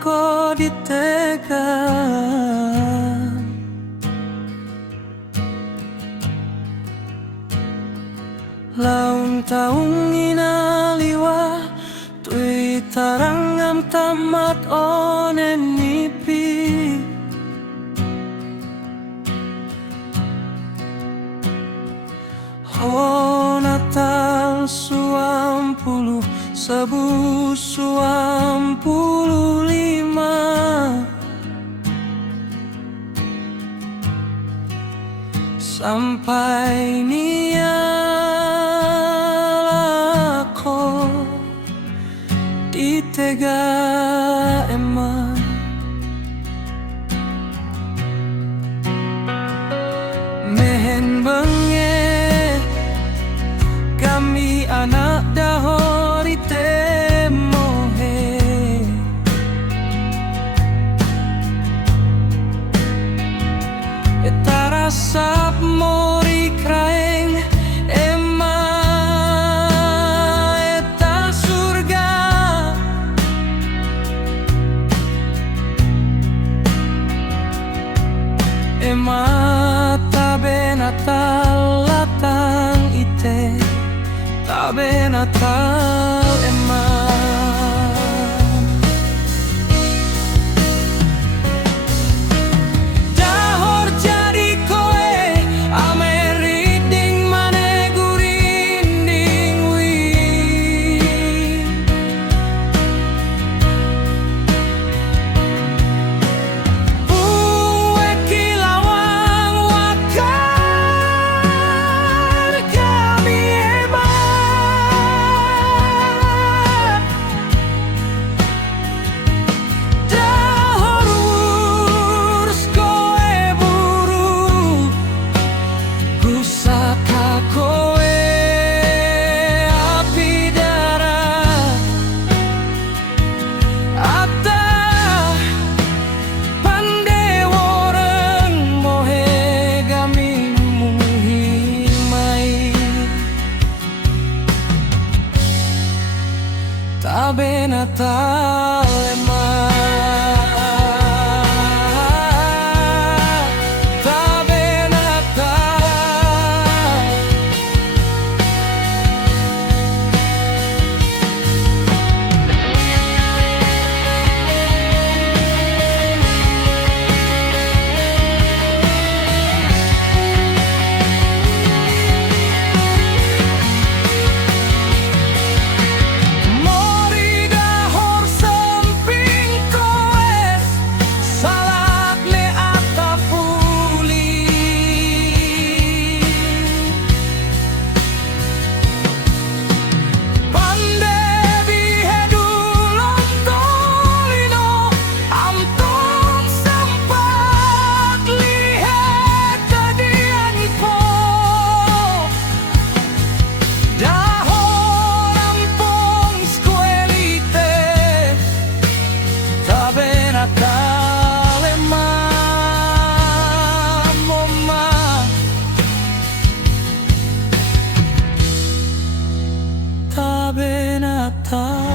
ko ditegang. Laun taung inaliwa tui tarangam tamat onen nipi. Oh Natal 20 Sebu 25 sampai nialako ditega eman. Mehen benge kami anak dahori temohe. Etarasap mori kraeng ema eta surga. Ema tabe Natal latang ite, tabe Natal ema. Dahor jadi koe ame riding mane gurinding wi. Uwe kilawang wakar kami hebat. Dahor urus koe buru pusaka koe api darah. Ata pandeworeng mohe gami muhimai. Tabe Natal ema, tabe Natal. Mori dahor semping koes salak le atapuli. Pande bihedulon tolino amton sempat lihat kadian po. Dahor ampong skuelite tabe Natal ema moma. Tabe Natal.